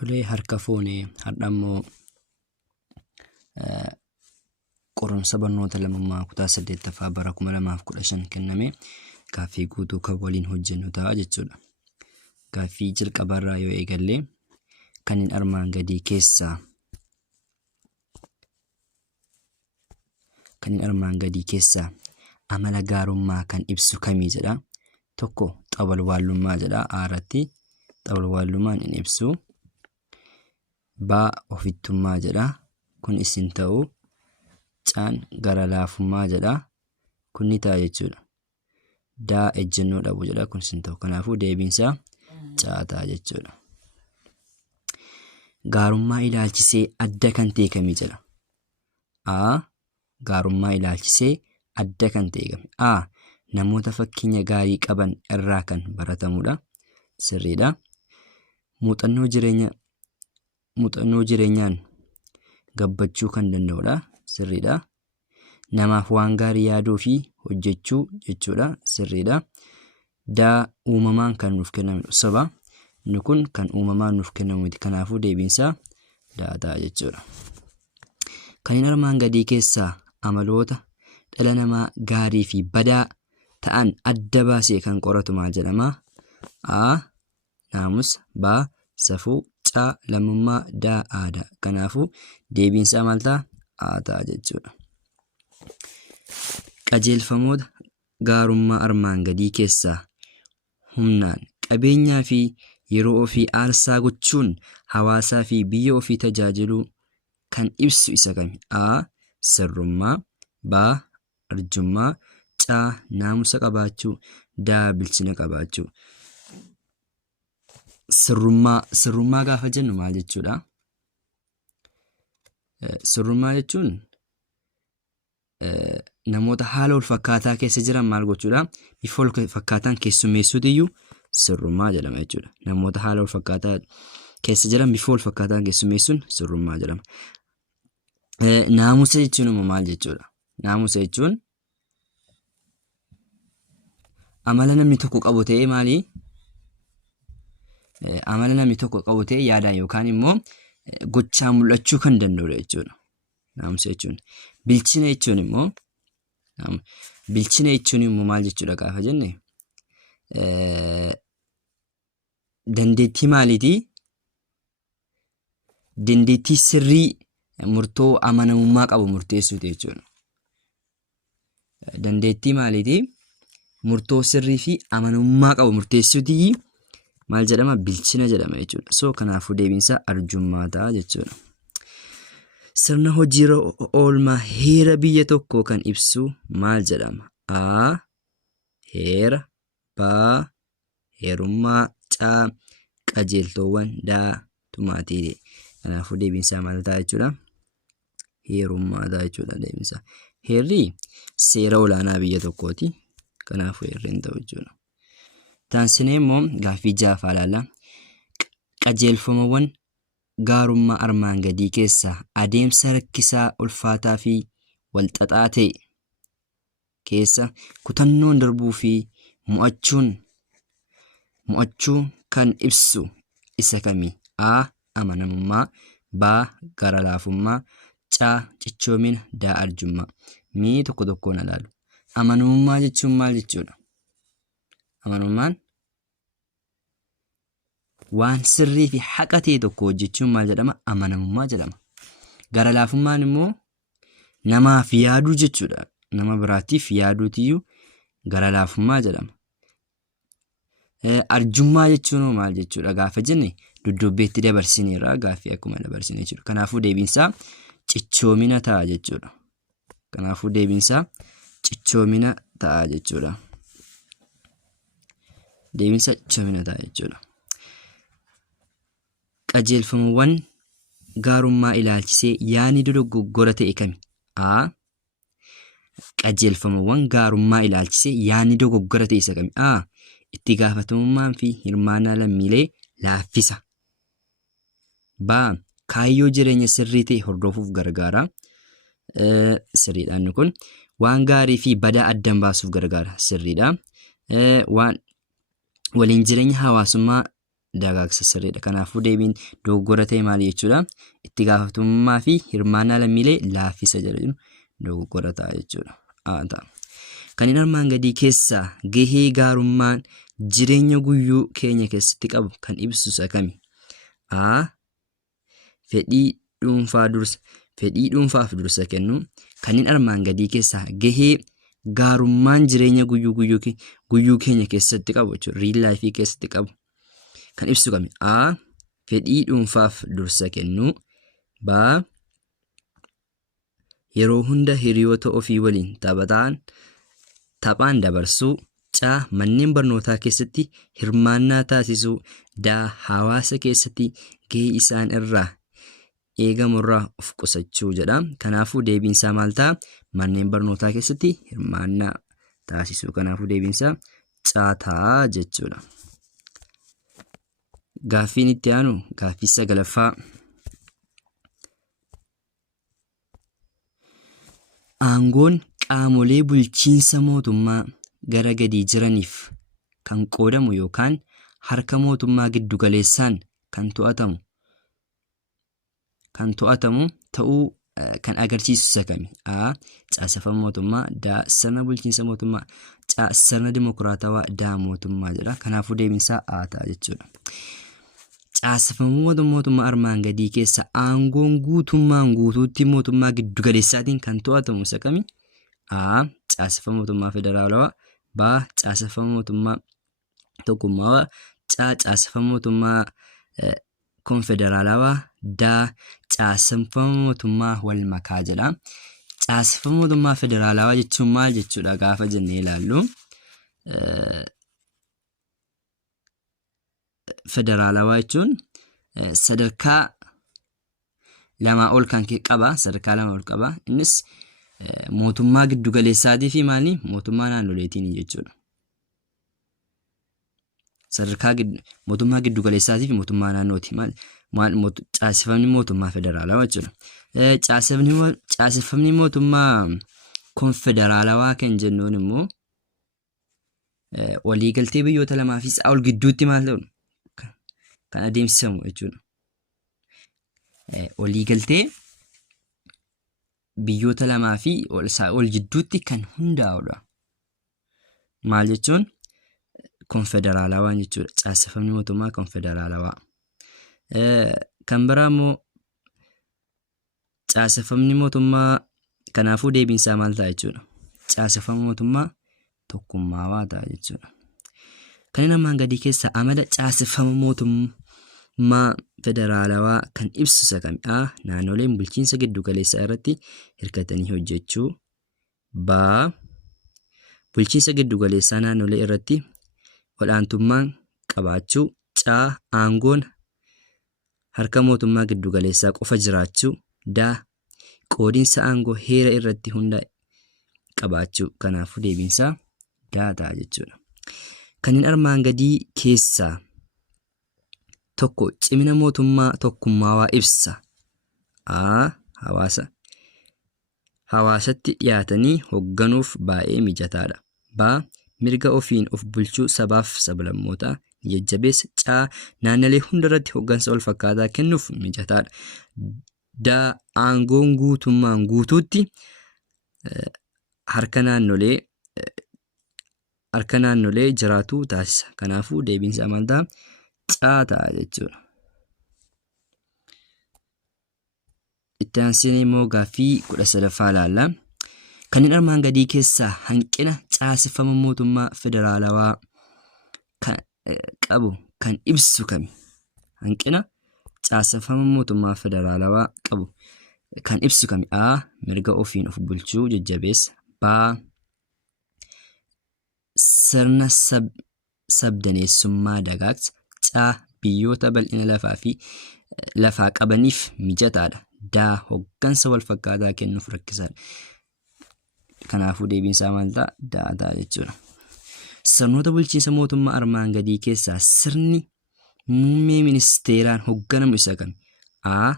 Tolee, harka fuunee har'ammoo qorumsa barnoota lammummaa kutaa 8ffaa bara 2015 kenname gaaffii guutuu kan waliin hojjennu ta'a jechuudha. Gaaffii jalqabaarraa yoo eegalle kanneen armaan gadii keessaa amala gaarummaa kan ibsu kamii jedha. Tokko xabalwaallummaa jedha. Aaratti xabalwaallummaan hin ibsu. Baa ofittummaa jedha. Kun isin ta'u. Caan gara laafummaa jedha. Kun ni ta'a jechuudha. Daa ejjennoo dhabu jedha. Kun isin ta'u. Kanaafuu deebiinsaa caataa jechuudha. Gaarummaa ilaalchisee adda kan ta'e kamii jedha. A. Gaarummaa ilaalchisee adda kan ta'e kamii. A. Namoota fakkeenya gaarii qaban irraa kan baratamudha. Sirriidha. Muuxannoo jireenyaan gabbachuu kan danda'udha. Sirriidha. Namaaf waan gaarii yaaduu fi hojjechuu jechuudha. Sirriidha. Daa uumamaan kan nuuf kennamudha. Soba. Inni kun kan uumamaan nuuf kennamuuti. Kanaafuu deebiinsaa daataa jechuudha. Kanneen armaan gadii keessaa amaloota dhala namaa gaarii fi badaa ta'an adda baasee kan qoratu maal jedhama? A. Naamusa. B. Safuu. C. Lammummaa. D. Aadaa. Kanaafuu deebiinsaa maal ta'a? A ta'a jechuudha. Qajeelfamoota gaarummaa armaan gadii keessaa humnaan qabeenyaa fi yeroo ofii aarsaa gochuun hawaasaa fi biyya ofii tajaajiluu kan ibsu isa kami? A. Sirrummaa. B. Arjummaa. C. Naamusa qabaachuu. D. Bilchina qabaachuu. Sirrummaa gaafa jennu maal jechuudha? Sirrummaa jechuun namoota haala wal fakkaataa keessa jiran maal gochuudha? Bifa wal fakkaataan keessummeessuutiyyuu sirrummaa jedhama jechuudha. Namoota haala wal fakkaataa keessa jiran bifa wal fakkaataan keessummeessuun sirrummaa jedhama. Naamusa jechuun immoo maal jechuudha? Naamusa jechuun amala namni tokko qabu ta'ee maali? Amala namni tokko qabu ta'ee yaadaan yookaan immoo gochaan mul'achuu kan danda'udha jechuudha. Naamusa jechuun. Bilchina jechuun immoo maal jechuudha gaafa jenne? Dandeettii maaliitii? Dandeettii sirrii murtoo amanamummaa qabu murteessuuti jechuudha. Dandeettii maaliitii? Murtoo sirrii fi amanamummaa qabu murteessuuti maal jedhama? Bilchina jedhama jechuudha. So kanaafuu deebiinsaa arjummaa ta'a jechuudha. Sirna hojiirra oolmaa heera biyya tokkoo kan ibsu maal jedhama? A. Heera. B. Heerummaa. C. Qajeeltowwan. D. Tumaatii. Kanaafuu deebiinsaa maal ta'a jechuudha? Heerummaa ta'a jechuudha deebiinsaa. Heerri seera olaanaa biyya tokkooti. Kanaafuu heerri hin ta'u jechuudha. Taansinee immoo gaaffii jaafaa ilaalla. Qajeelfamawwan gaarummaa armaan gadii keessaa adeemsa rakkisaa ulfaataa fi walxaxaa ta'e keessa kutannoon darbuu fi mo'achuu kan ibsu isa kamii? A. Amanamummaa. B. Gara laafummaa. C. Cichoomina. D. Arjummaa. Mee tokko tokkoon ilaalu. Amanamummaa jechuun maal jechuudha? Amanamummaan waan sirrii fi haqa ta'e tokko hojjechuun maal jedhama? Amanamummaa jedhama. Gara laafummaan immoo namaaf yaaduu jechuudha. Nama biraatiif yaaduutiyyuu gara laafummaa jedhama. Arjummaa jechuun maal jechuudha gaafa jenne? Dudduubbeetti dabarsineerra gaaffii akkuma dabarsine jechuudha. Kanaafuu deebiinsaa cichoomina ta'a jechuudha. Kanaafuu deebiinsaa cichoomina ta'a jechuudha. Deebiinsa cichoomina ta'a jechuudha. Qajeelfamawwan gaarummaa ilaalchisee yaani dogoggora ta'e kami? A. Qajeelfamawwan gaarummaa ilaalchisee yaani dogoggora ta'e isa kami? A. Itti gaafatamummaan fi hirmaannaa lammiilee laaffisa. B. Kaayyoo jireenya sirrii ta'e hordofuuf gargaara. Sirriidha inni kun. Waan gaarii fi badaa addan baasuuf gargaara. Sirriidha. Waan waliin jireenya hawaasummaa dagaagsa sirriidha. Kanaafuu deebiin dogoggora ta'e maali jechuudha? Itti gaafatamummaa fi hirmaannaa lammiilee laaffisa jedhu dogoggora ta'a jechuudha. Kanneen armaan gadii keessaa gahee gaarummaan jireenya guyyuu keenya keessatti qabu kan ibsu isa kami? Fedhii dhuunfaaf dursa kennu. Kanneen armaan gadii keessaa gahee gaarummaan jireenya guyyuu keenya keessatti qabu jechuudha. Real life keessatti qabu kan ibsu kami? Fedhii dhuunfaaf dursa kennu. B. Yeroo hunda hiriyoota ofii waliin taphaan dabarsuu. C. Manneen barnootaa keessatti hirmaannaa taasisuu. D. Hawaasa keessatti gahee isaan irraa eegamurraa of qusachuu jedha. Kanaafuu deebiinsaa maal ta'a? Manneen barnootaa keessatti hirmaannaa taasisuu. Kanaafuu deebiinsaa C ta'a jechuudha. Gaaffiin itti aanu gaaffii 9ffaa. Aangoon qaamolee bulchiinsa mootummaa gara gadii jiraniif kan qoodamu yookaan harka mootummaa giddugaleessaan kan to'atamu ta'uu kan agarsiisu isa kami? A. Caaseffama mootummaa. D. Sirna bulchiinsa mootummaa. C. Sirna dimokiraatawaa. D. Mootummaa jedha. Kanaafuu deebiinsaa A ta'a jechuudha. Caaseffama mootummaa armaan gadii keessa aangoon guutuutti mootummaa giddugaleessaatiin kan to'atamu isa kami? A. Caaseffama mootummaa federaalawaa. B. Caaseffama mootummaa tokkummaawaa. C. Caaseffama mootummaa konfederaalawaa. D. Caaseffama mootummaa wal makaa jedha. Caaseffama mootummaa federaalawaa jechuun maal jechuudha gaafa jennee ilaallu? Federaalawaa jechuun sadarkaa lamaa ol kan qaba. Sadarkaa lama ol qaba. Innis mootummaa giddugaleessaatii fi maali? Mootummaa naannoleetiin jechuudha. Sadarkaa mootummaa giddugaleessaatii fi mootummaa naannooti. Caaseffamni mootummaa federaalawaa jechuudha. Caaseffamni mootummaa konfederaalawaa kan jennuun immoo waliigaltee biyyoota lamaa fi isaa ol gidduutti maal ta'u kan adeemsifamu jechuudha. Waliigaltee biyyoota lamaa fi isaa ol gidduutti kan hundaa'udha. Maal jechuun? Konfederaalawaa jechuudha. Caaseffamni mootummaa konfederaalawaa. Kan biraa immoo caaseffamni mootummaa kanaafuu deebiinsaa maal ta'a jechuudha? Caaseffama mootummaa tokkummaawaa ta'a jechuudha. Kanneen armaan gadii keessaa amala caaseffama mootummaa federaalawaa kan ibsu isa kami? A. Naannoleen bulchiinsa giddugaleessaa irratti hirkatanii hojjechuu. B. Bulchiinsa giddugaleessaa naannolee irratti wal'aantummaan qabaachuu. C. Aangoon harka mootummaa giddugaleessaa qofa jiraachuu. D. Qoodinsa aangoo heera irratti hundaa'e qabaachuu. Kanaafuu deebiinsaa D ta'a jechuudha. Kanneen armaan gadii keessaa tokko cimina mootummaa tokkummaawaa ibsa. A. Hawaasatti dhiyaatanii hoogganuuf baay'ee mijataadha. B. Mirga ofiin of bulchuu sabaaf sablammootaa jajjabeessa. C. Naannolee hundarratti hooggansa wal fakkaataa kennuuf mijataadha. D. Aangoon guutummaan guutuutti harka naannolee jiraatuu taasisa. Kanaafuu deebiinsaa maal ta'a? C ta'a jechuudha. Itti aansinee immoo gaaffii 13ffaa ilaalla. Kanneen armaan gadii keessaa hanqina caaseffama mootummaa federaalawaa qabu kan ibsu kami? Hanqina caaseffama mootummaa federaalawaa qabu kan ibsu kami? A. Mirga ofiin of bulchuu jajjabeessa. B. Sirna sabdaneessummaa dagaagsa. C. Biyyoota bal'ina lafaa qabaniif mijataadha. D. Hooggansa wal fakkaataa kennuuf rakkisaadha. Kanaafuu deebiinsaa maal ta'a? D ta'a jechuudha. Sirnoota bulchiinsa mootummaa armaan gadii keessaa sirni muummee ministeeraan hoogganamu isa kami? A.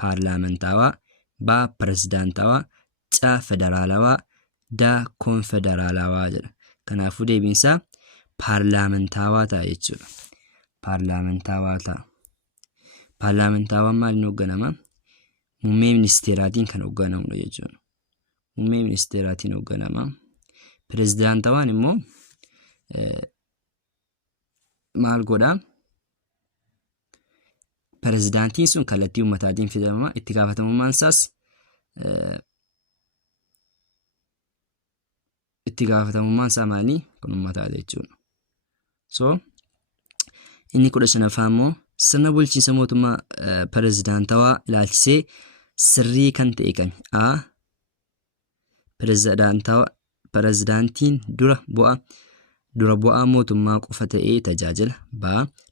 Paarlaamentaawaa. B. Pirezidaantawaa. C. Federaalawaa. D. Konfederaalawaa jedha. Kanaafuu deebiinsaa paarlaamentaawaa ta'a jechuudha. paarlaamentaawaa ta'a. Paarlaamentaawaan maaliin hoogganama? Muummee ministeeraatiin kan hoogganamudha jechuudha. Muummee ministeeraatiin hoogganama. Pirezidaantawaan immoo maal godhaa? Pirezidaantiin sun kallattii uummataatiin fidama. Itti gaafatamummaan isaas maali? Kan uummataa jechuudha. So inni 15ffaa immoo sirna bulchiinsa mootummaa pirezidaantawaa ilaalchisee sirrii kan ta'e kami? A. Pirezidaantiin dura bu'aa mootummaa qofa ta'ee tajaajila. B.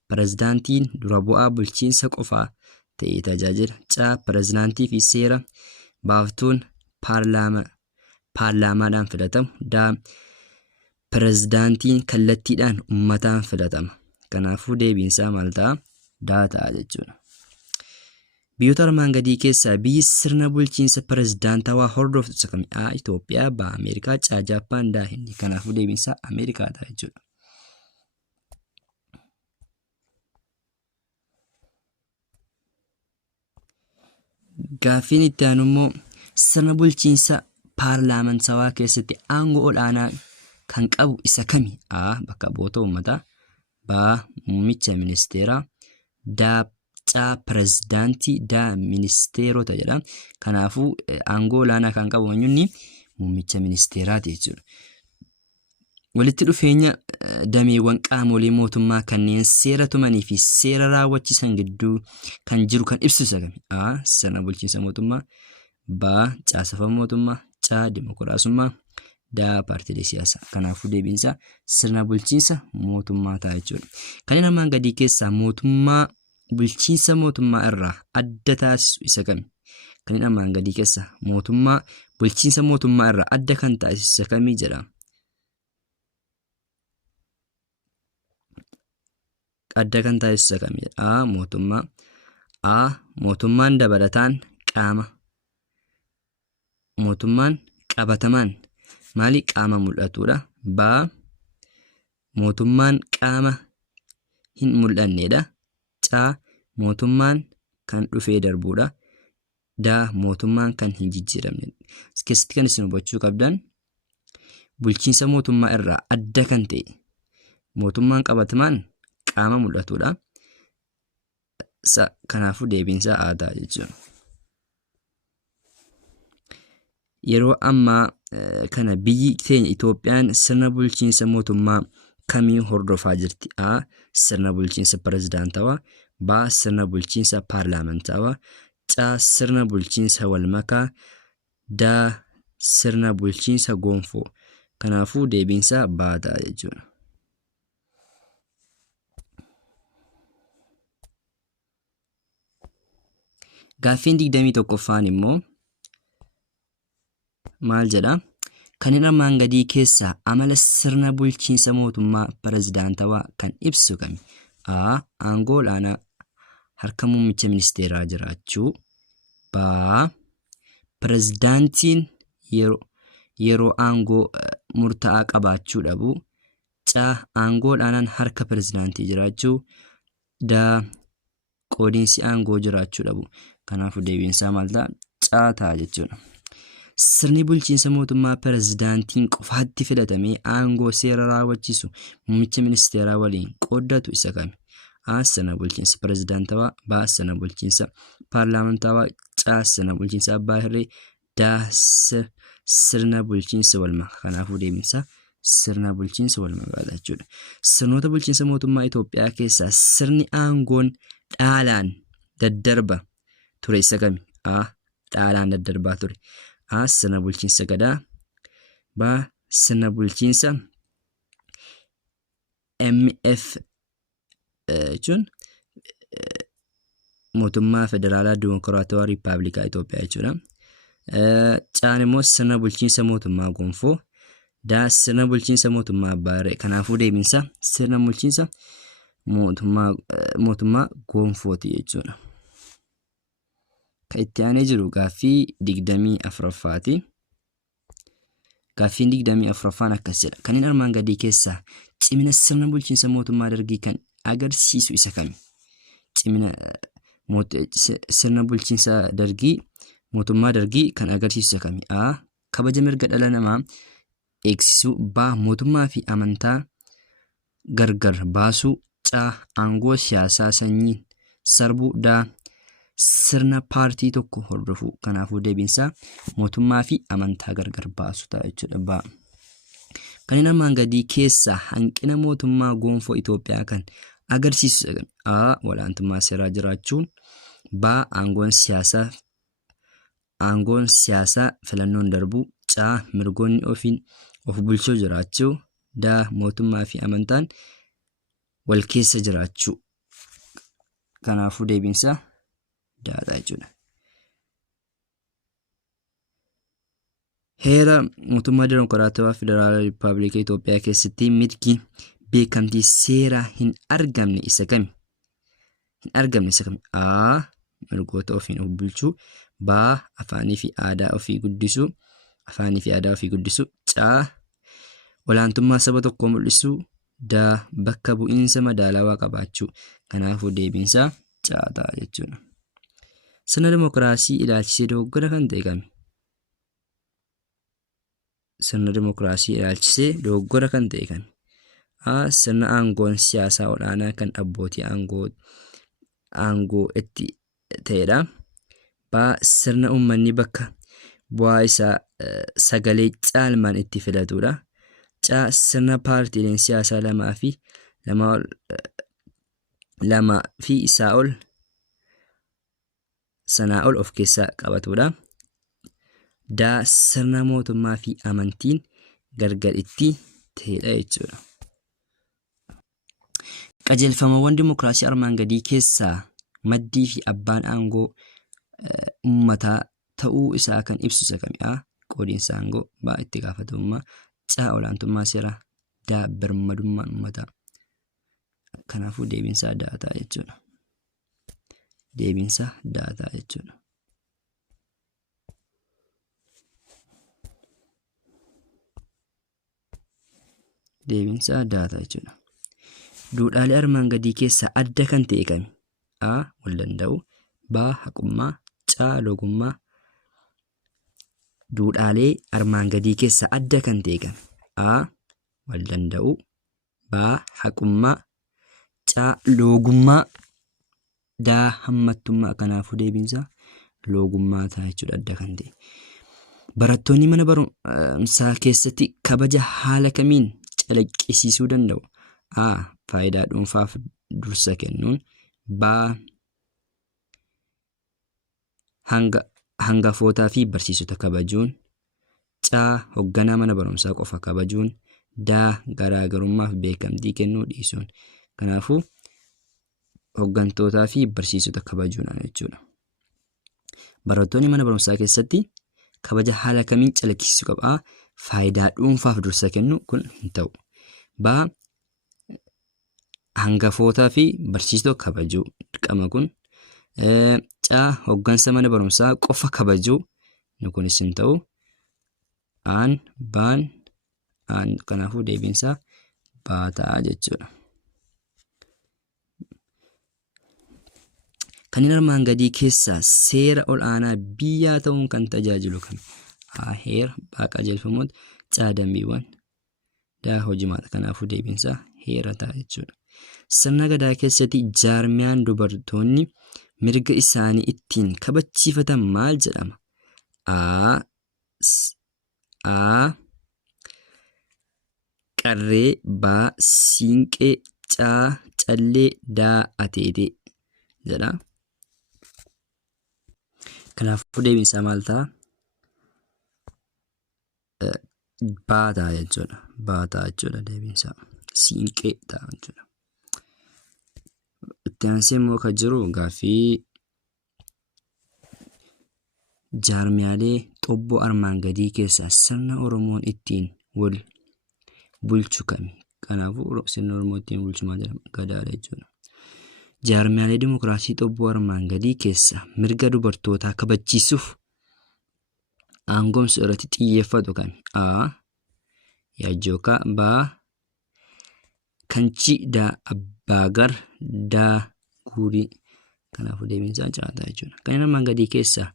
Pirezidaantiin dura bu'aa bulchiinsa qofaa ta'ee tajaajila. C. Pirezidaantii fi seera baaftuun paarlaamaadhaan filatamu. D. Pirezidaantiin kallattiidhaan uummataan filatama. Kanaafuu deebiinsaa maal ta'a? D ta'a jechuudha. Biyyoota armaan gadii keessaa biyyi sirna bulchiinsa pirezidaantawaa hordoftu isa kami? A. Itoophiyaa. B. Ameerikaa. C. Jaappaan. D. Hindi. Kanaafuu deebiinsaa Ameerikaa ta'a jechuudha. Gaaffiin itti aanu immoo sirna bulchiinsa paarlaamantawaa keessatti aangoo olaanaa kan qabu isa kami? A. Bakka bu'oota uummataa. B. Muummicha ministeeraa. D. Pirezidaantii. D. Ministeerota jedha. Kanaafuu aangoo olaanaa kan qabu eenyuuni? Muummicha ministeeraati jechuudha. Walitti dhufeenya dameewwan qaamolee mootummaa kanneen seera tumanii fi seera raawwachiisan gidduu kan jiru kan ibsu isa kami? A. Sirna bulchiinsa mootummaa. B. Caaseffama mootummaa. C. Dimokiraasummaa. D. Paartiilee siyaasaa. Kanaafuu deebiinsaa sirna bulchiinsa mootummaa ta'a jechuudha. Kanneen armaan gadii keessaa bulchiinsa mootummaa irraa adda taasisu isa kami? Kanneen armaan gadii keessaa bulchiinsa mootummaa irraa adda kan taasisu isa kami jedhama? Adda kan taasisu isa kami? A. Mootummaa. A. Mootummaan dabalataan mootummaan qabatamaan maali? Qaama mul'atudha. B. Mootummaan qaama hin mul'annedha. C. Mootummaan kan dhufee darbudha. D. Mootummaan kan hin jijjiiramnedha. As keessatti kan isin hubachuu qabdan bulchiinsa mootummaa irraa adda kan ta'e mootummaan qabatamaan qaama mul'atudha. Kanaafuu deebiinsaa A ta'a jechuudha. Yeroo ammaa kana biyyi keenya Itoophiyaan sirna bulchiinsa mootummaa kamii hordofaa jirti? A. Sirna bulchiinsa pirezidaantawaa. B. Sirna bulchiinsa paarlaamantawaa. C. Sirna bulchiinsa walmakaa. D. Sirna bulchiinsa gonfoo. Kanaafuu deebiinsaa B ta'a jechuudha. Gaaffiin 21ffaan immoo maal jedha? Kanneen armaan gadii keessaa amala sirna bulchiinsa mootummaa pirezidaantawaa kan ibsu kami? A. Aangoo olaanaa harka muummicha ministeeraa jiraachuu. B. Pirezidaantiin yeroo aangoo murtaa'aa qabaachuu dhabuu. C. Aangoo olaanaan harka pirezidaantii jiraachuu. D. Qoodiinsi aangoo jiraachuu dhabuu. Kanaafuu deebiinsaa maal ta'a? C ta'a jechuudha. Sirni bulchiinsa mootummaa pirezidaantiin qofaatti filatamee aangoo seera raawwachiisu muummicha ministeeraa waliin qooddatu isa kami? A. Sirna bulchiinsa pirezidaantawaa. B. Sirna bulchiinsa paarlaamantawaa. C. Sirna bulchiinsa abbaa irree. D. Sirna bulchiinsa walmakaa. Kanaafuu deebiinsaa sirna bulchiinsa walmakaadha jechuudha. Sirnoota bulchiinsa mootummaa Itoophiyaa keessaa sirni aangoon dhaalaan daddarba ture isa kami? A. Dhaalaan daddarbaa ture. A. Sirna bulchiinsa gadaa. B. Sirna bulchiinsa MF jechuun mootummaa federaalaa dimokiraatawaa riippaabilikaa Itoophiyaa jechuudha. Caan immoo sirna bulchiinsa mootummaa gonfoo. D. Sirna bulchiinsa mootummaa abbaa irree. Kanaafuu deebiinsaa sirna bulchiinsa mootummaa gonfooti jechuudha. Kan itti aanee jiru gaaffii 24ffaati. Gaaffiin 24ffaan akkas jedha. Kanneen armaan gadii keessaa cimina sirna bulchiinsa mootummaa dargii kan agarsiisu isa kami? Cimina sirna bulchiinsa dargii mootummaa dargii kan agarsiisu isa kami? A. Kabaja mirga dhala namaa eegsisuu. B. Mootummaa fi amantaa gargar baasuu. C. Aangoo siyaasaa sanyii sarbuu. D. Sirna paartii tokko hordofuu. Kanaafuu deebiinsaa mootummaa fi amantaa gargar baasuu ta'a jechuudha. B. Kanneen armaan gadii keessaa hanqina mootummaa gonfoo Itoophiyaa kan agarsiisu A. Olaantummaa seeraa jiraachuu. B. Aangoon siyaasaa filannoon darbuu. C. Mirgoonni of bulchuu jiraachuu. D. Mootummaa fi amantaan wal keessa jiraachuu. Kanaafuu deebiinsaa Da'dha jechuudha. Heera mootummaa Dimokiraatawaa Federaalaa Rippaabilika Itoophiyaa keessatti mirgi beekamtii seeraa hin argamne isa kami? A. Mirgoota ofiin of bulchuu. B. Afaanii fi aadaa ofii guddisuu. C. Olaantummaa saba tokkoo mul'isuu. D. Bakka bu'iinsa madaalawaa qabaachuu. Kanaafuu deebiinsaa C ta'a jechuudha. Sirna dimokiraasii ilaalchisee dogoggora kan ta'e kami? Sirna dimokiraasii ilaalchisee dogoggora kan ta'e kami? A. Sirna aangoon siyaasaa olaanaa kan abbootii aangoo itti ta'edha. B. Sirna uummanni bakka bu'aa isaa sagalee caalmaan itti filatudha. C. Sirna paartiileen siyaasaa lamaa fi sanaa ol of keessaa qabatudha. D. Sirna mootummaa fi amantiin gargar itti ta'edha jechuudha. Qajeelfamawwan dimokiraasii armaan gadii keessaa maddii fi abbaan aangoo uummataa ta'uu isaa kan ibsu isa kami? A. Qoodiinsa aangoo. B. Itti gaafatamummaa. C. Olaantummaa seeraa. D. Birmadummaan uummataa. Kanaafuu deebiinsaa D ta'a jechuudha. Deebiinsaa D ta'a jechuudha. Duudhaalee armaan gadii keessaa adda kan ta'e kami? A. Wal danda'uu. B. Haqummaa. C. Logummaa. Duudhaalee armaan gadii keessaa adda kan ta'e kami? A. Wal danda'uu. B. Haqummaa. C. Logummaa. D. Hammattummaa. Kanaafuu deebiinsaa logummaa ta'a jechuudha adda kan ta'e. Barattoonni mana barumsaa keessatti kabaja haala kamiin calaqqisiisuu danda'u? A. Faayidaa dhuunfaaf dursa kennuun. B. Hangafootaa fi barsiisota kabajuun. C. Hoogganaa mana barumsaa qofa kabajuun. D. Garaagarummaaf beekamtii kennuu dhiisuun. Kanaafuu hooggantootaa fi barsiisota kabajuun jechuudha. Barattoonni mana barumsaa keessatti kabaja haala kamiin calaqqisiisuu qabu? A. Faayidaa dhuunfaaf dursa kennu kun hin ta'u. B. Hangafootaa fi barsiisota kabajuu dirqama kun. C. Hooggansa mana barumsaa qofa kabajuu kunis hin ta'u. Kanaafuu deebiinsaa B ta'a jechuudha. Kanneen armaan gadii keessaa seera ol'aanaa biyyaa ta'uun kan tajaajilu kami? A. Heera. B. Qajeelfamoota. C. Dambiiwwan. D. Hojimaata. Kanaafuu deebiinsaa heera ta'a jechuudha. Sirna gadaa keessatti jaarmiyaan dubartoonni mirga isaanii ittiin kabachiifatan maal jedhama? A. Qarree. B. Siinqee. C. Callee. D. Ateetee jedha. Kanaafuu deebiinsaa maal ta'a? B ta'a jechuudha. Deebiinsaa siinqee ta'a jechuudha. Itti aansee immoo kan jiru gaaffii jaarmiyaalee xobboo armaan gadii keessaa sirna Oromoon ittiin wal bulchu kami? Kanaafuu sirna Oromoo ittiin bulchu maal jedhama? Gadaadha jechuudha. Jaarmiyaalee dimokiraasii xobboo armaan gadii keessaa mirga dubartootaa kabachiisuuf aangomsu irratti xiyyeeffatu kami? A. Yaajjookaa. B. Kanchi baagar daagurii. Kanaafuu deebiinsaa caataa jechuudha. Kanneen armaan gadii keessaa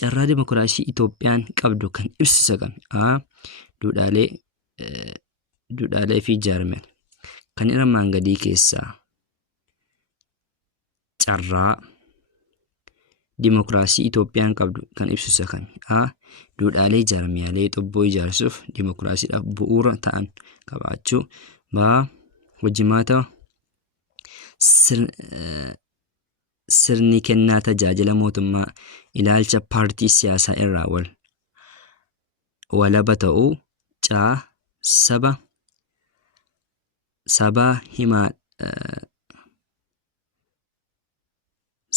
carraa dimokiraasii Itoophiyaan qabdu kan ibsu isa kami? A. Duudhaalee fi jaarmiyaan. Kanneen armaan gadii keessaa carraa dimokiraasii Itoophiyaan qabdu kan ibsu isa kami? A. Duudhaalee jaarmiyaalee xobboo ijaarsuuf dimokiraasiidhaaf bu'uura ta'an qabaachuu. B. Hojimaata sirni kennaa tajaajila mootummaa ilaalcha paartii siyaasaa irraa walaba ta'uu. C.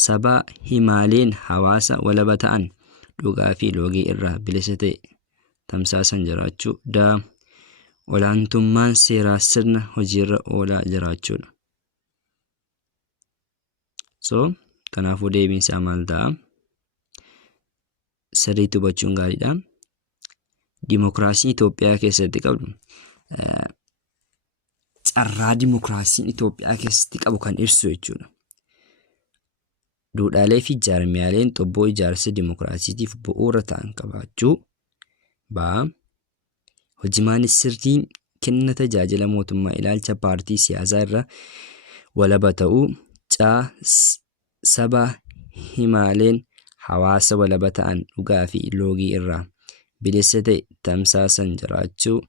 Sabaa himaaleen hawaasa walaba ta'an dhugaa fi loogii irraa bilisa ta'e tamsaasan jiraachuu. D. Olaantummaan seeraa sirna hojiirra oolaa jiraachuudha. Kanaafuu deebiinsaa maal ta'a? Sirriitti hubachuun gaariidha. Dimokiraasii Itoophiyaa keessatti qabdu carraa dimokiraasiin Itoophiyaa keessatti qabu kan ibsu jechuudha. Duudhaalee fi jaarmiyaaleen xobboo ijaarsa dimokiraasiitiif bu'uura ta'an qabaachuu. B. Hojimaan sirriin kenna tajaajila mootummaa ilaalcha paartii siyaasaa irraa walaba ta'uu. C. Sabaa himaaleen hawaasa walaba ta'an dhugaa fi loogii irraa bilisa ta'e tamsaasan jiraachuu.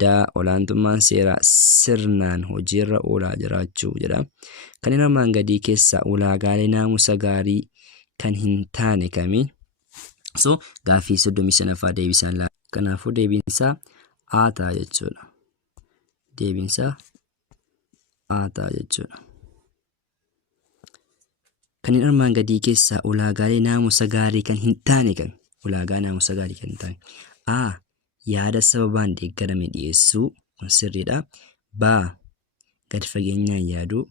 D. Olaantummaan seeraa sirnaan hojiirra oolaa jiraachuu jedha. Kanneen armaan gadii keessaa ulaagaalee naamusa gaarii kan hin taane kami? Gaaffii 35ffaa deebisaan laata. Kanaafuu deebiinsaa A ta'a jechuudha. Deebiinsaa A ta'a jechuudha. Kanneen armaan gadii keessaa ulaagaalee naamusa gaarii kan hin taane kami? Ulaagaa naamusa gaarii kan hin taane. A. Yaada sababaan deeggarame dhiyeessuu, kun sirriidha. B. Gad fageenyaan yaaduu,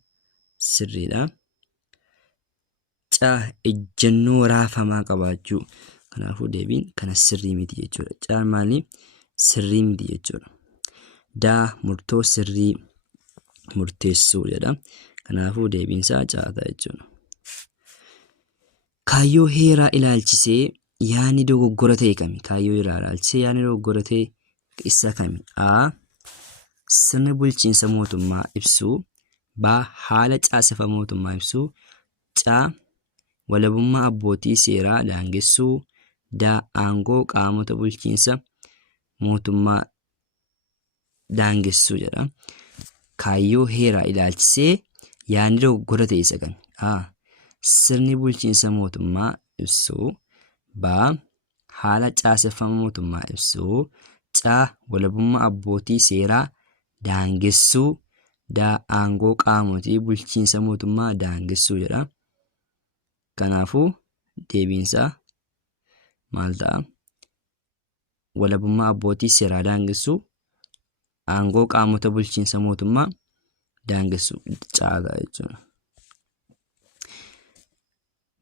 sirriidha. C. Ejjennoo raafamaa qabaachuu. Kanaafuu deebiin kana sirrii miti jechuudha. C maali? Sirrii miti jechuudha. D. Murtoo sirrii murteessuu jedha. Kanaafuu deebiinsaa C ta'a jechuudha. Kaayyoo heeraa ilaalchisee yaani dogoggora ta'e kami? Kaayyoo heeraa ilaalchisee yaani dogoggora ta'e isa kami? A. Sirna bulchiinsa mootummaa ibsuu. B. Haala caaseffama mootummaa ibsuu. C. Walabummaa abbootii seeraa daangessuu. D. Aangoo qaamota bulchiinsa mootummaa daangessuu jedha. Kaayyoo heeraa ilaalchisee yaani dogoggora ta'e isa kami? A. Sirni bulchiinsa mootummaa ibsuu. B. Haala caaseffama mootummaa ibsuu. C. Walabummaa abbootii seeraa daangessuu. D. Aangoo qaamotii bulchiinsa mootummaa daangessuu jedha. Kanaafuu deebiinsaa maal ta'a? Walabummaa abbootii seeraa daangessuu, aangoo qaamota bulchiinsa mootummaa daangessuu caalaa jechuudha.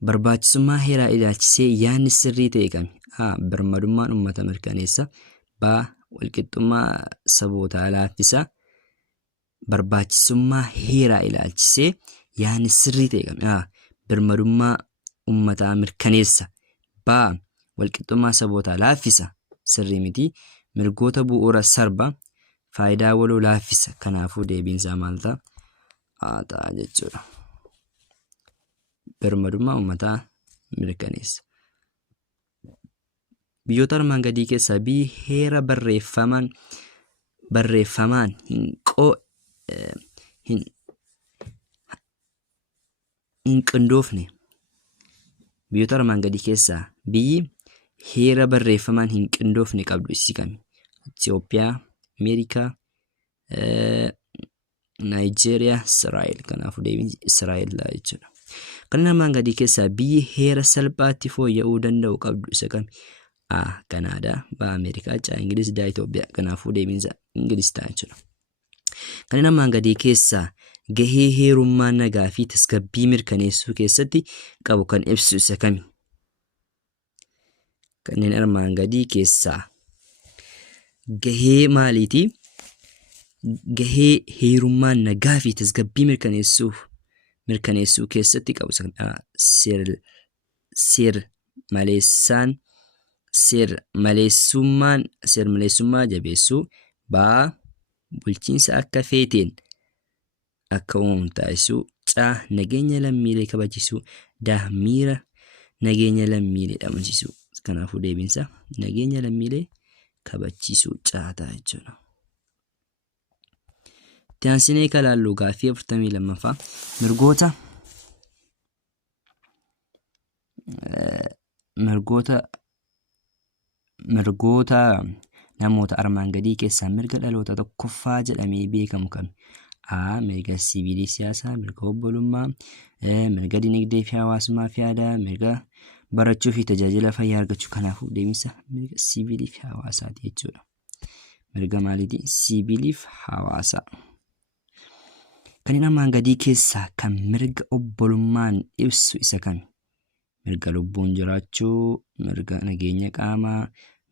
Barbaachisummaa heeraa ilaalchisee yaadni sirrii ta'e kami? A. Birmadummaan uummata mirkaneessa. B. Walqixxummaa sabootaa laaffisa. Barbaachisummaa heeraa ilaalchisee yaadni sirrii ta'e kami? A. Birmadummaa uummataa mirkaneessa. B. Walqixxummaa sabootaa laaffisa. Sirrii miti. Mirgoota bu'uura sarba. Faayidaa waloo laaffisa. Kanaafuu deebiinsaa maal ta'a? A ta'a jechuudha. Birmadummaa uummataa mirkaneessa. Biyyoota armaan gadii keessaa biyyi heera barreeffamaan hin qindoofne. Biyyoota armaan gadii keessaa biyyi heera barreeffamaan hin qindoofne qabdu isii kami? Itoophiyaa, Ameerikaa, Naayijeeriyaa, Israa'el. Kanaafuu deebiin Israa'el jechuudha. Kanneen armaan gadii keessaa biyyi heera salphaatti fooyya'uu danda'u qabdu isa kami? A. Kanaadaa. B. Ameerikaa. C. Ingiliz. D. Itoophiyaa. Kanaafuu deebiinsa Ingiliz ta'a jechuudha. Kanneen armaan gadii keessaa gahee heerummaa nagaa fi tasgabbii mirkaneessuu keessatti qabu kan ibsu isa kami? Kanneen armaan gadii keessaa gahee maaliiti? gahee heerummaan nagaa fi tasgabbii mirkaneessuu keessatti qabu. Seer-maleessummaa jabeessuu. Baa bulchiinsa akka feeteen akka uumamu taasisuu. Caa nageenya lammiilee kabajisuu. Daa miira nageenya lammiilee dhabamsiisuu. Kanaafuu deebiinsa nageenya lammiilee kabachisuu caataa jechuudha. Taansinee kalaallu gaaffii 42ffaa mirgoota namoota armaan gadii keessaa mirga dhaloota tokkoffaa jedhamee beekamu kami? A. Mirga siviilii siyaasaa, mirga obbolummaa, mirga dinagdee fi hawaasummaa fi aadaa, mirga barachuu fi tajaajila fayyaa argachuu. Kanaafuu deemsa mirga siviilii fi hawaasaati jechuudha. Mirga maaliiti? Siviilii fi hawaasaa. Kanneen armaan gadii keessaa kan mirga obbolummaan ibsu isa kami? Mirga lubbuun jiraachuu, mirga nageenya qaamaa,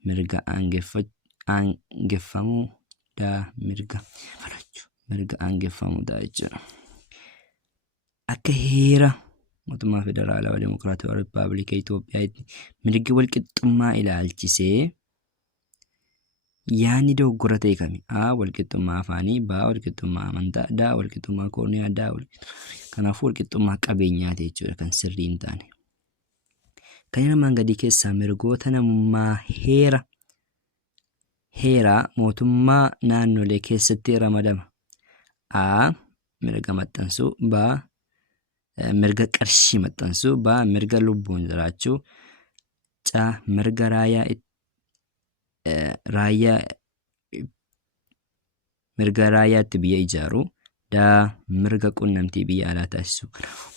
mirga aangeffamuu, mirga falachuu. Mirga aangeffamuu jechuudha. Akka heera mootummaa federaalawaa Dimokiraatawaa Rippaabilika Itoophiyaatti mirgi walqixxummaa ilaalchisee yaadni dogoggora ta'e kami? A. Walqixxummaa afaanii, B. Walqixxummaa amantaa, D. Walqixxummaa korniyaa, kanaafuu walqixxummaa qabeenyaati jechuudha kan sirrii hin taane. Kanneen armaan gadii keessaa mirgoota namummaa heeraa mootummaa naannolee keessatti ramadama. A. Mirga maxxansuu, B. Mirga qarshii maxxansuu, B. Mirga lubbuun jiraachuu, C. Mirga raayaatti biyya ijaaruu, D. Mirga qunnamtii biyya alaa taasisuu.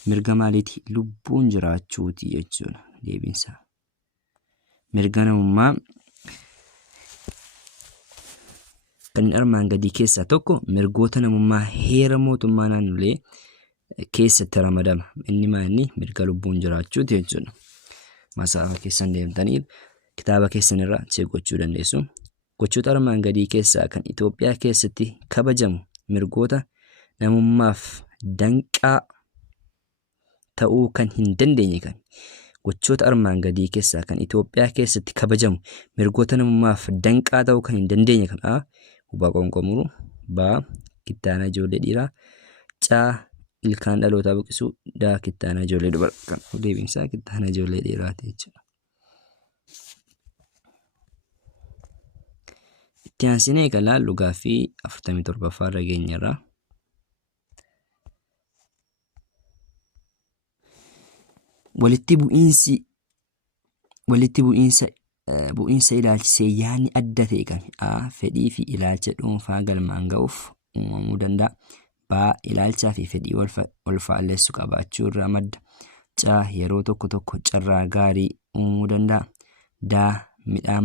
Mirga maaliiti? Lubbuun jiraachuuti jechuudha. Deebiinsa mirga namummaa kanneen armaan gadii keessaa tokko mirgoota namummaa heera mootummaa naannolee keessatti ramadama. Inni maali? Mirga lubbuun jiraachuuti jechuudha. Masaafa keessan deemtanii kitaaba keessan irraa gochuu dandeessu. Gochoota armaan gadii keessaa kan Itoophiyaa keessatti kabajamu mirgoota namummaaf danqaa ta'uu kan hin dandeenye kami? Gochoota armaan gadii keessaa kan Itoophiyaa keessatti kabajamu mirgoota namummaaf danqaa ta'uu kan hin dandeenye kan? A. Hubaa qoonqomuruu, B. Kittaana ijoollee dhiiraa, C. Ilkaan dhalootaa buqqisuu, D. Kittaana ijoollee dubaraa. Kan deebiinsaa kittaana ijoollee dhiiraati jechuudha. Itti aansinee kalaallu gaaffii 47ffaa irra geenyerra. Walitti bu'iinsa ilaalchisee yaadni adda ta'e kami? A. Fedhii fi ilaalcha dhuunfaa galmaan ga'uuf uumamuu danda'a. B. Ilaalchaa fi fedhii wal faalleessu qabaachuu irraa madda. C. Yeroo tokko tokko carraa gaarii uumuu danda'a. D. Miidhaa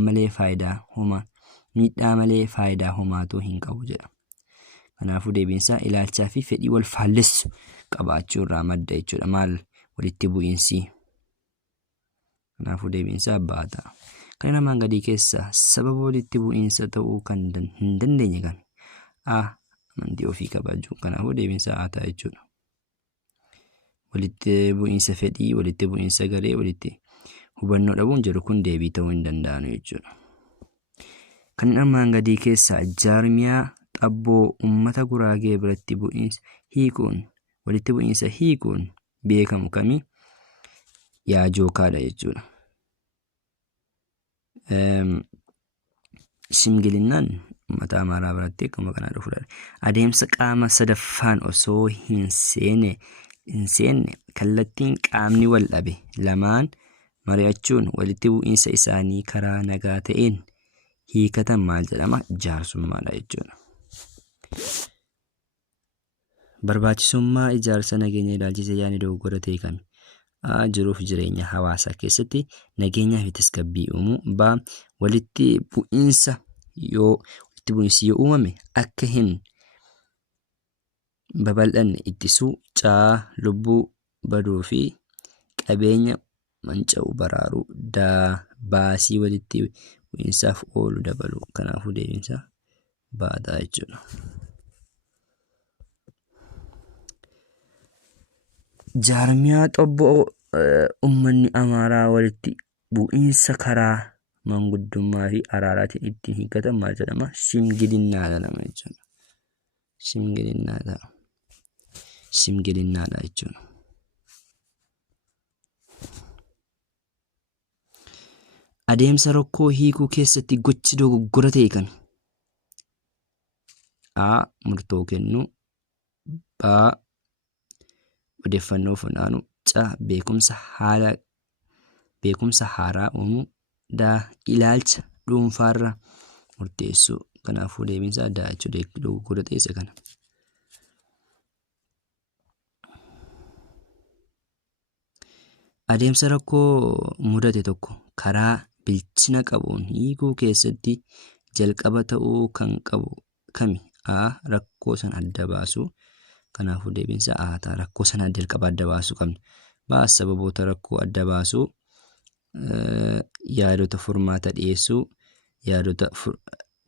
malee faayidaa homaatu hin qabu jedha. Kanaafuu deebiinsaa ilaalchaa fi fedhii wal faalleessu qabaachuu irraa madda jechuudha. Maal walitti bu'iinsi? Kanaafuu deebiinsaa B ta'a. Kanneen armaan gadii keessaa sababa walitti bu'iinsa ta'uu kan hin dandeenye kami? A. Amantii ofii kabajuu. Kanaafuu deebiinsaa A ta'a jechuudha. Walitti bu'iinsa fedhii, walitti bu'iinsa garee, walitti hubannoo dhabuun jiru kun deebii ta'uu hin danda'anu jechuudha. Kanneen armaan gadii keessaa jaarmiyaa xabboo uummata Guraagee biratti walitti bu'iinsa hiikuun beekamu kami? Yaa jookaadha jechuudha. Shimgilinaan uummata Amaaraa biratti akkuma kanaa dhufuudha. Adeemsa qaama sadaffaan osoo hin seenne kallattiin qaamni wal dhabe lamaan mari'achuun walitti bu'iinsa isaanii karaa nagaa ta'een hiikatan maal jedhama? Jaarsummaadha jechuudha. Barbaachisummaa ijaarsa nageenya ilaalchisee yaadni dogoggora ta'e kami? A. Jiruuf jireenya hawaasaa keessatti nageenyaa fi tasgabbii uumuu. B. Walitti bu'iinsi yoo uumame akka hin babal'anne ittisuu. C. Lubbuu baduu fi qabeenya manca'uu baraaruu. D. Baasii walitti bu'iinsaaf oolu dabaluu. Kanaafuu deebiinsaa B ta'a jechuudha. jaarmiyaa xobboo uummanni Amaaraa walitti bu'iinsa karaa manguddummaa fi araaraatiin ittiin hiikkatan maal jedhama? Shimgilinaa jedhama jechuudha. Shimgilinnaadha jechuudha. Adeemsa rakkoo hiikuu keessatti gochi dogoggora ta'e kami? A. Murtoo kennuu. B. Odeeffannoo funaanuu. C. Beekumsa haaraa uumuu. D. Ilaalcha dhuunfaarra murteessuu. Kanaafuu deebiinsa addaa jechuudha. Dogoggora ta'e isa kana. Adeemsa rakkoo mudate tokko karaa bilchina qabuun hiikuu keessatti jalqaba ta'uu kan qabu kami? A. Rakkoo sana adda baasuu. Kanaafuu deebiinsa A ta'a. Rakkoo sana jalqaba adda baasuu qabna. B. Sababoota rakkoo adda baasuu. Yaadota furmaata dhiyeessuu. Yaadota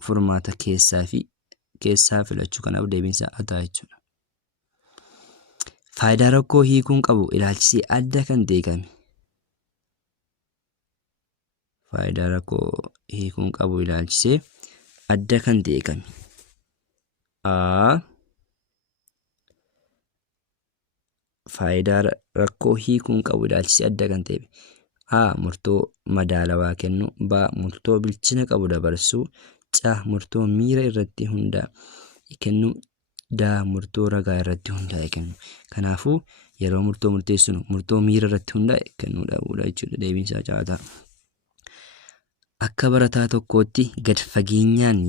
furmaata keessaa filachuu. Kanaaf deebiinsa A ta'a jechuudha. Faayidaa rakkoo hiikuun qabu ilaalchisee adda kan ta'e kami? Faayidaa rakkoo hiikuun qabu ilaalchisee adda kan ta'e kami? A. Faayidaa rakkoo hiikuun qabu ilaalchisee adda kan ta'e. A. Murtoo madaalawaa kennuu. B. Murtoo bilchina qabu dabarsuu. C. Murtoo miira irratti hundaa'e kennuu. D. Murtoo ragaa irratti hundaa'e kennu. Kanaafuu yeroo murtoo murteessinu murtoo miira irratti hundaa'e kennuu dhabuudha jechuudha. Deebiinsaa C ta'a. Akka barataa tokkootti gad fageenyaan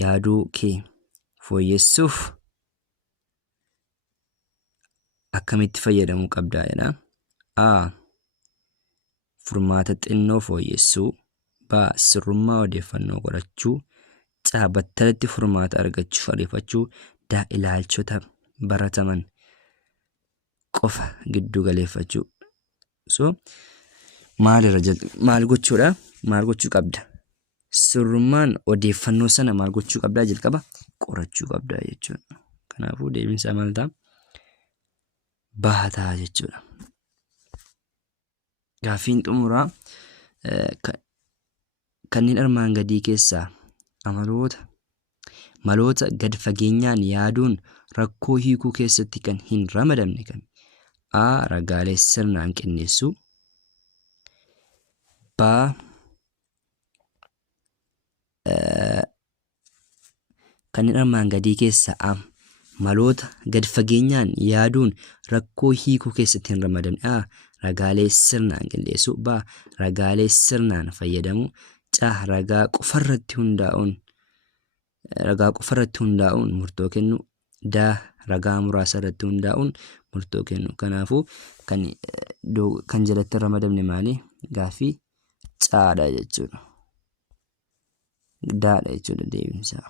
yaaduu kee fooyyessuuf akkamitti fayyadamuu qabdaa jedha? A. Furmaata xinnoo fooyyessuu. B. Sirrummaa odeeffannoo qorachuu. C. Battalatti furmaata argachuuf ariifachuu. D. Ilaalchota barataman qofa giddu galeeffachuu. Maal gochuudha? Maal gochuu qabda? Sirrummaan odeeffannoo sana maal gochuu qabdaa? Jalqaba qorachuu qabdaa jechuudha. Kanaafuu deebiinsaa maal ta'a? B ta'a jechuudha. Gaaffiin xumuraa kanneen armaan gadii keessaa maloota gad fageenyaan yaaduun rakkoo hiikuu keessatti kan hin ramadamne kami? A. Ragaalee sirnaan qindeessuu. B. Kanneen armaan gadii keessaa maloota gad fageenyaan yaaduun rakkoo hiikuu keessatti hin ramadamne. A. Ragaalee sirnaan qindeessuu. B. Ragaalee sirnaan fayyadamuu. C. Ragaa qofarratti hundaa'uun murtoo kennuu. D. Ragaa muraasa irratti hundaa'uun murtoo kennuu. Kanaafuu kan jalatti hin ramadamne maali? Gaaffii C'dha jechuudha. D'dha jechuudha deebiinsaa.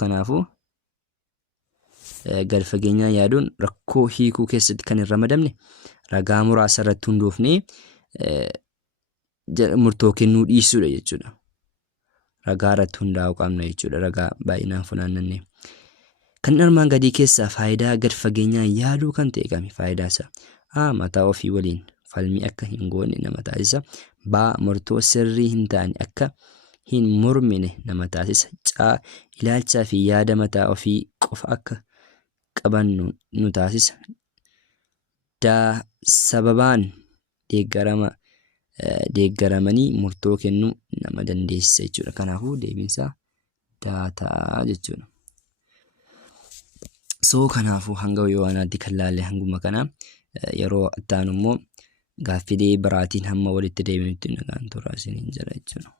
Kanaafuu gad fageenyaan yaaduun rakkoo hiikuu keessatti kan hin ramadamne ragaa muraasa irratti hundoofnee murtoo kennuu dhiisuudha jechuudha. Ragaa irratti hundaa'uu qabna jechuudha. Ragaa baay'inaan funaannannee. Kan armaan gadii keessaa faayidaa gad fageenyaan yaaduu kan ta'e kami? Faayidaa isaa A. Mataa ofii waliin falmii akka hin goone nama taasisa. B. Murtoo sirrii hin taane akka hin mormine nama taasisa. C. Ilaalchaa fi yaada mataa ofii qofa akka qabannu nu taasisa. D. Sababaan deeggaramanii murtoo kennuu nama dandeessisa jechuudha. Kanaafuu deebiinsaa D ta'a jechuudha. Kanaafuu hanga yohaanaatti kan laalle hanguma kana yeroo itti aanu immoo gaaffilee biraatiin hamma walitti deebinutti nagaan turaa isiniin jira jechuudha.